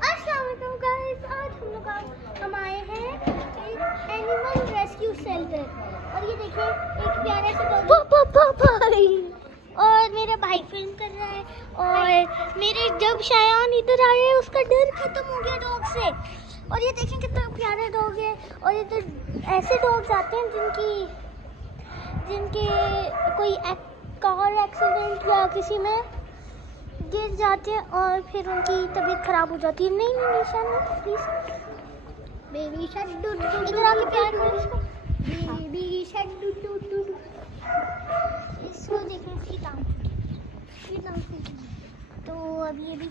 अस्सलाम वालेकुम गाइस, आज हम आए हैं एनिमल रेस्क्यू सेंटर और ये देखिए एक प्यारा सा भाई और मेरा भाई फिल्म कर रहा है और मेरे जब शायान इधर आए उसका डर खत्म हो गया डॉग से। और ये देखें कितना प्यारा डॉग है और इधर ऐसे डॉग्स आते हैं जिनके कोई कार एक्सीडेंट या किसी में गिर जाते हैं और फिर उनकी तबीयत खराब हो जाती है। नहीं शान प्लीज बेबी शड्डू इधर आके प्यार करो इसको बेबी शड्डू इसको देखो इसकी टांग तो अभी ये भी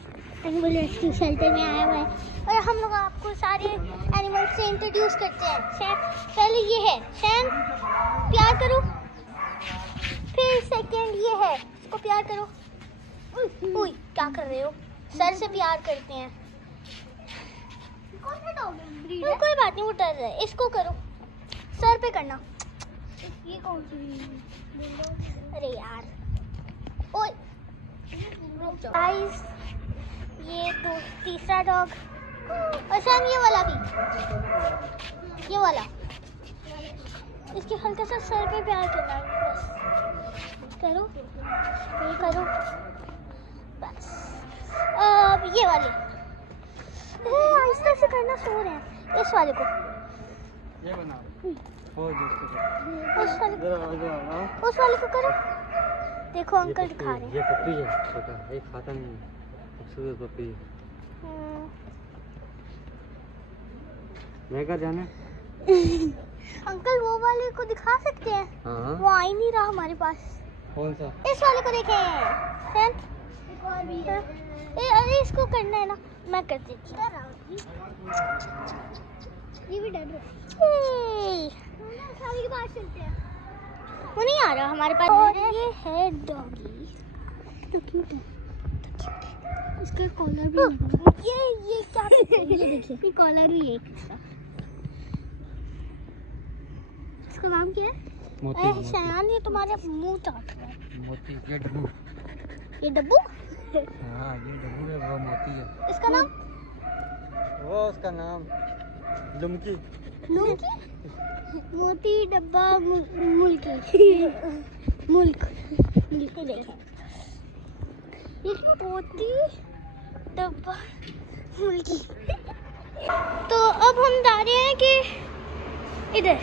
एनिमल रेस्क्यू शेल्टर में आया हुआ है और हम लोग आपको सारे एनिमल्स से इंट्रोड्यूस करते हैं। पहले ये है शैन, प्यार करो। फिर सेकंड ये है, इसको प्यार करो। उई क्या कर रहे हो? सर से प्यार करते हैं। कौन सा डॉग है? कोई बात नहीं, वो डर रहा है। इसको करो, सर पे करना। ये कौन सी? अरे यार ओए गाइस, ये तो तीसरा डॉग और शाम ये वाला भी, ये वाला। इसके हल्का सा सर पे प्यार करना है, बस करो, ये करो बस। अब ये वाले आहिस्ता से करना, सो रहे हैं। इस वाले को ये बना, उस वाले को करो। देखो अंकल दिखा रहे हैं। ये पप्पी है, छोटा एक खाता नहीं है, खूबसूरत पप्पी है। मैं कहाँ जाना? अंकल वो वाले को दिखा सकते हैं? हाँ। वो आ ही नहीं रहा हमारे पास। कौन सा? इस वाले को देखें। अरे इसको करना है ना, मैं कर देती हूँ। ये भी डर रहा है। के पास चलते हैं। वो नहीं आ रहा हमारे पास। और ये है डॉगी, तो क्यूट है, इसका कॉलर भी ये क्या ये देखिए, ये कॉलर भी है इसका। इसका नाम क्या है? मोती। शायान ये तुम्हारे मुंह चाट रहा है। मोती। ये डब्बू। ये डब्बू? हाँ ये डब्बू है, वो मोती है। इसका नाम? वो उसका नाम लुमकी। लुमकी? मोती डब्बा मुल्की मुल्क देखें, ये मोती डब्बा मुल्की। तो अब हम जा रहे हैं कि इधर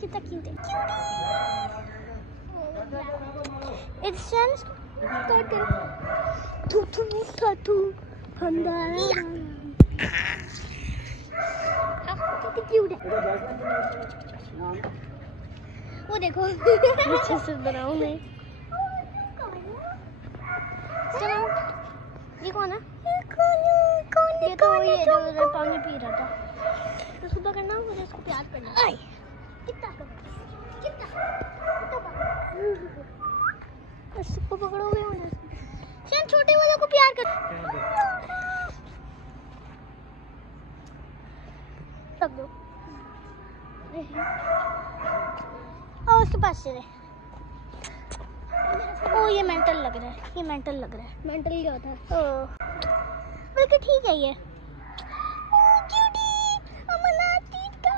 कितना क्यूट है। इट्स चांस कट कर तू फंदारा कितनी क्यूट है। वो देखो अच्छे से बनाऊं मैं। ये कौन है? ये तो वही है जो उधर पानी पी रहा था। उसको पकड़ना, मुझे उसको प्यार करना। कितना उसको पकड़ोगे मुझे। शायद छोटे वाले को प्यार कर। सब दो और उसके पास चले। ओ ये मेंटल लग रहा है, ये मेंटल लग रहा है। मेंटल क्या होता है? ओ बल्कि ठीक है ये। क्यूटी अमलाती का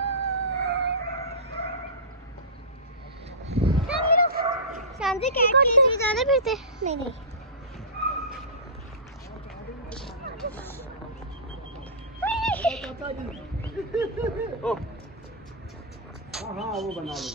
शांति कैट के लिए ज्यादा फिरते नहीं। हाँ वो बना लो।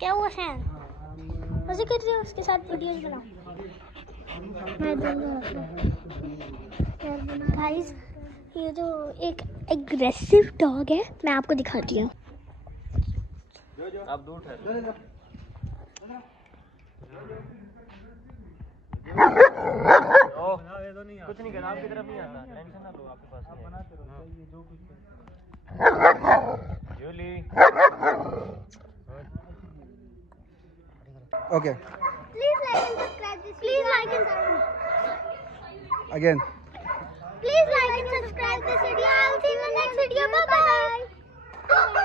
क्या हुआ शैन? मजे कर रहे हो उसके साथ वीडियोस बनाओ। मैं गाइस ये जो एक एग्रेसिव डॉग है मैं आपको दिखाती हूँ। आप दूर ठहरो। कुछ नहीं करना, आपकी तरफ नहीं आता, टेंशन ना लो, आपके पास Jully. Okay. Please like and subscribe this. Please like and Again. please like and subscribe this video. I'll see you in the next video. Bye bye.